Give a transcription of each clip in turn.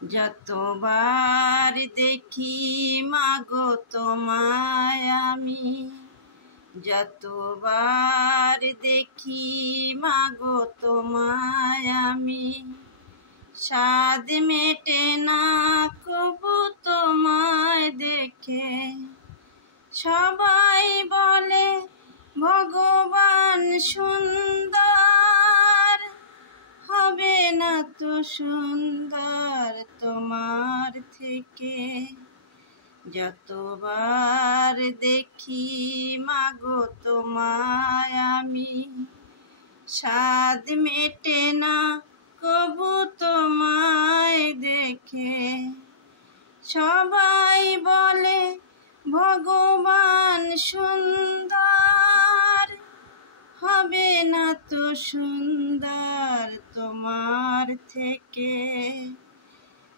যতবার দেখি মাগো তোমায় আমি, যতবার দেখি মাগো তোমায় আমি, স্বাদ মেটে না কবু তোমায় দেখে। সবাই বলে ভগবান সুন্দর, হবে না তো সুন্দর তোমার থেকে। যতবার দেখি মাগো তোমায় আমি, স্বাদ মেটে না কবু তোমায় দেখে। সবাই বলে ভগবান সুন্দর, হবে না তো সুন্দর তোমার থেকে।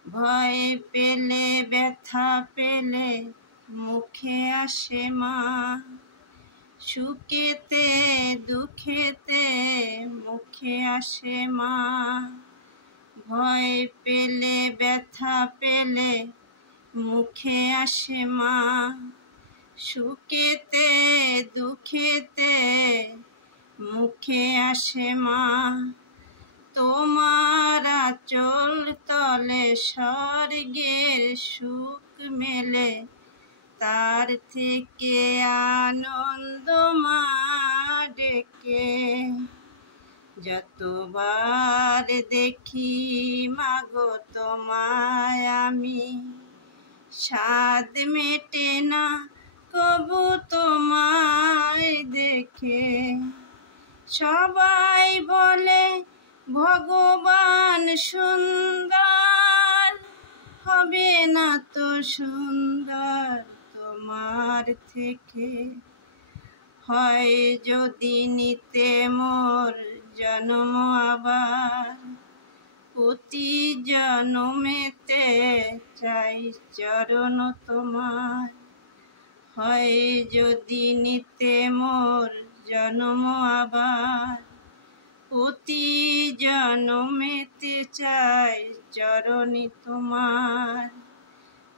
ভয় পেলে ব্যথা পেলে মুখে আসে মা, সুখেতে দুঃখেতে মুখে আসে মা। ভয় পেলে ব্যথা পেলে মুখে আসে মা, সুখেতে দুঃখেতে মুখে আসে মা। তোমার আঁচল তলে স্বর্গের সুখ মেলে, তার থেকে আনন্দ মা ডেকে। যতবার দেখি মাগো তোমায় আমি, স্বাদ মেটে না কবু তোমায় দেখে। সবাই বলে ভগবান সুন্দর, হবে না তো সুন্দর তোমার থেকে। হয় যদি নিতে মোর জন্ম আবার, প্রতি জন্মেতে চাই চরণ তোমার। হয় যদি নিতে মোর জন্ম আবার, প্রতি জন্মেতে চাই চরণী তোমার।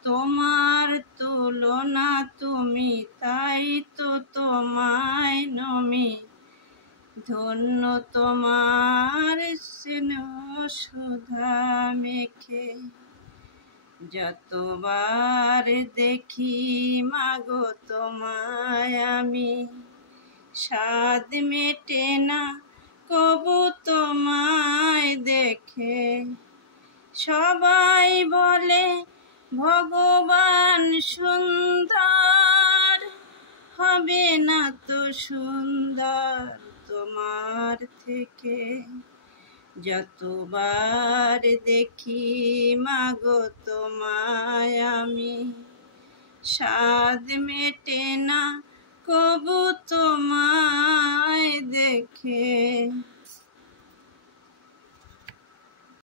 তোমার তুলনা তুমি, তাই তো তোমায় নমি, ধন্য তোমার স্নেহ সুধা মেখে। যতবার দেখি মাগো তোমায় আমি, স্বাদ মেটে না কবু তোমায় দেখে। সবাই বলে ভগবান সুন্দর, হবে না তো সুন্দর তোমার থেকে। যতবার দেখি মাগো তোমায় আমি, স্বাদ মেটে না কবু তোমায় দেখে।